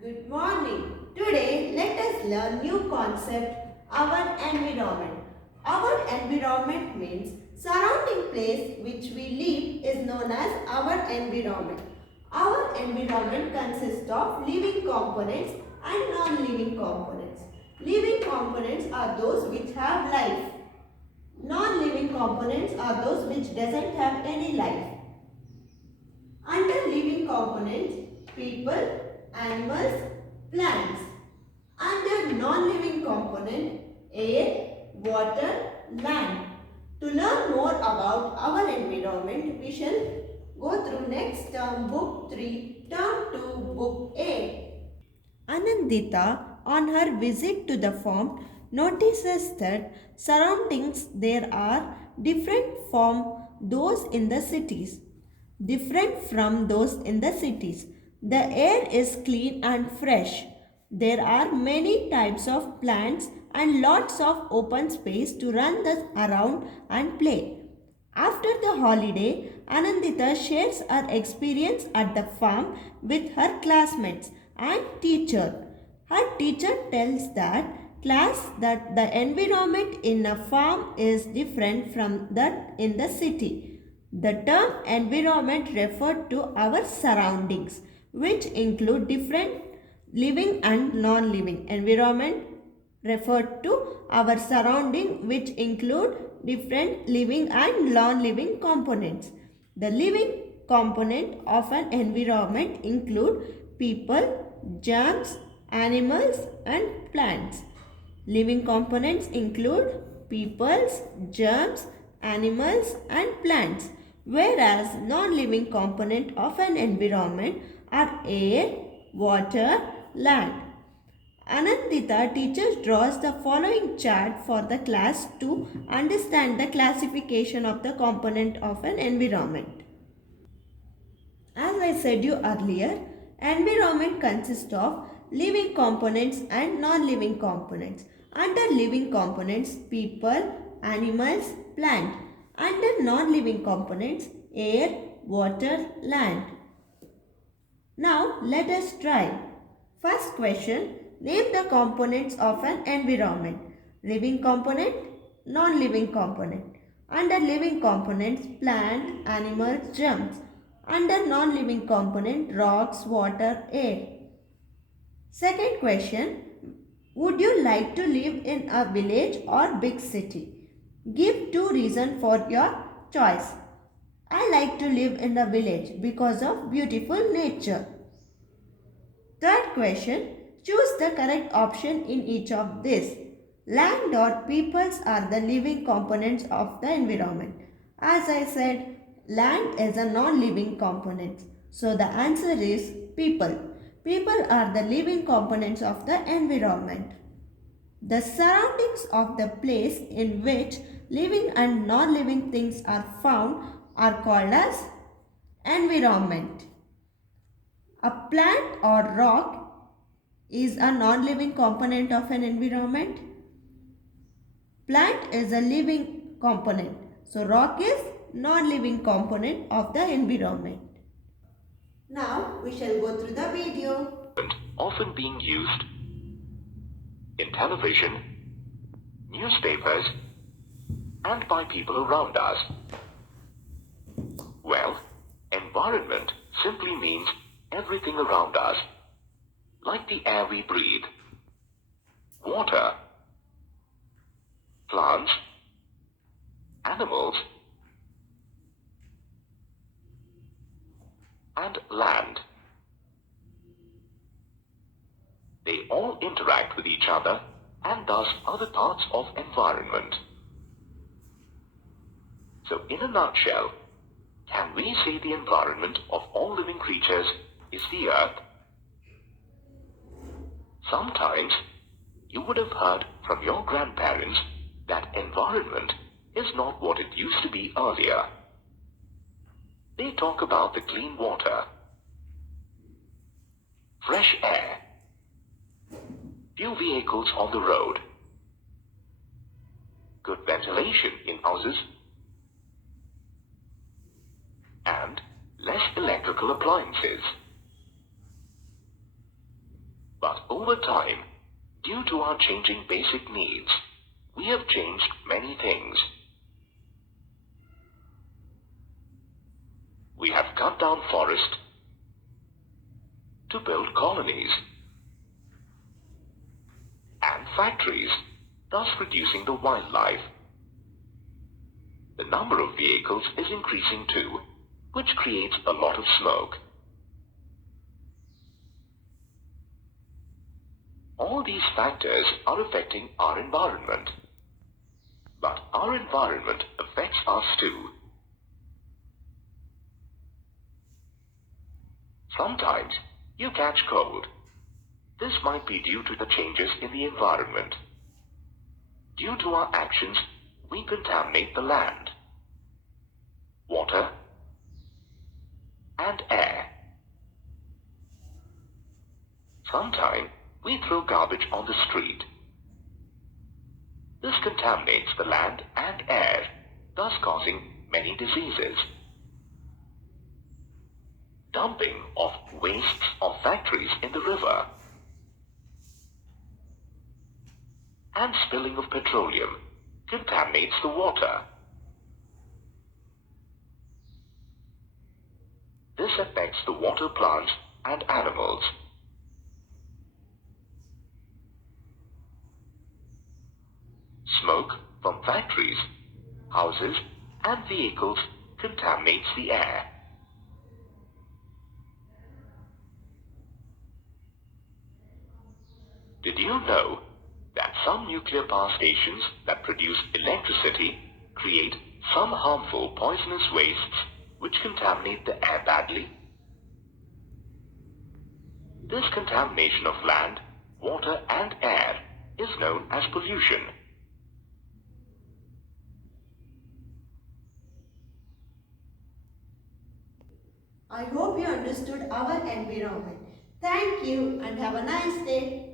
Good morning. Today let us learn new concept, our environment. Our environment means surrounding place which we live is known as our environment. Our environment consists of living components and non-living components. Living components are those which have life. Non-living components are those which doesn't have any life. Under living components, people, animals, plants. Under non-living component, air, water, land. To learn more about our environment, we shall go through next term, book 3, term 2, book 8. Anandita, on her visit to the farm, notices that surroundings there are different from those in the cities. Different from those in the cities. The air is clean and fresh. There are many types of plants and lots of open space to run around and play. After the holiday, Anandita shares her experience at the farm with her classmates and teacher. Her teacher tells that the environment in a farm is different from that in the city. The term environment referred to our surroundings, which include different living and non-living. Environment referred to our surrounding, which include different living and non-living components. The living component of an environment include people, germs, animals and plants. Living components include peoples, germs, animals and plants, whereas non-living component of an environment are air, water, land. Anandita teacher draws the following chart for the class to understand the classification of the component of an environment. As I said you earlier, environment consists of living components and non-living components. Under living components, people, animals, plant. Under non-living components, air, water, land. Now let us try. First question, name the components of an environment. Living component, non-living component. Under living components, plant, animals, germs. Under non-living component, rocks, water, air. Second question, would you like to live in a village or big city? Give two reasons for your choice. I like to live in a village because of beautiful nature. Third question, choose the correct option in each of these. Land or peoples are the living components of the environment. As I said, land is a non-living component. So the answer is people. People are the living components of the environment. The surroundings of the place in which living and non-living things are found are called as environment. A plant or rock is a non-living component of an environment. Plant is a living component. So rock is non-living component of the environment. Now we shall go through the video. Often being used in television, newspapers, and by people around us. Well, environment simply means everything around us, like the air we breathe, water, plants, animals, and land. They all interact with each other and thus are the parts of environment. So in a nutshell, can we say the environment of all living creatures is the earth? Sometimes you would have heard from your grandparents that environment is not what it used to be earlier. They talk about the clean water, fresh air, few vehicles on the road, good ventilation in houses, and less electrical appliances. But over time, due to our changing basic needs, we have changed many things. We have cut down forest to build colonies and factories, thus reducing the wildlife. The number of vehicles is increasing too, which creates a lot of smoke. All these factors are affecting our environment. But our environment affects us too. Sometimes you catch cold. This might be due to the changes in the environment. Due to our actions, we contaminate the land, water, and air. Sometimes we throw garbage on the street. This contaminates the land and air, thus causing many diseases. Dumping of wastes of factories in the river and spilling of petroleum contaminates the water. This affects the water plants and animals. Smoke from factories, houses, and vehicles contaminates the air. Did you know that some nuclear power stations that produce electricity create some harmful poisonous wastes which contaminate the air badly? This contamination of land, water, and air is known as pollution. I hope you understood our environment. Thank you and have a nice day.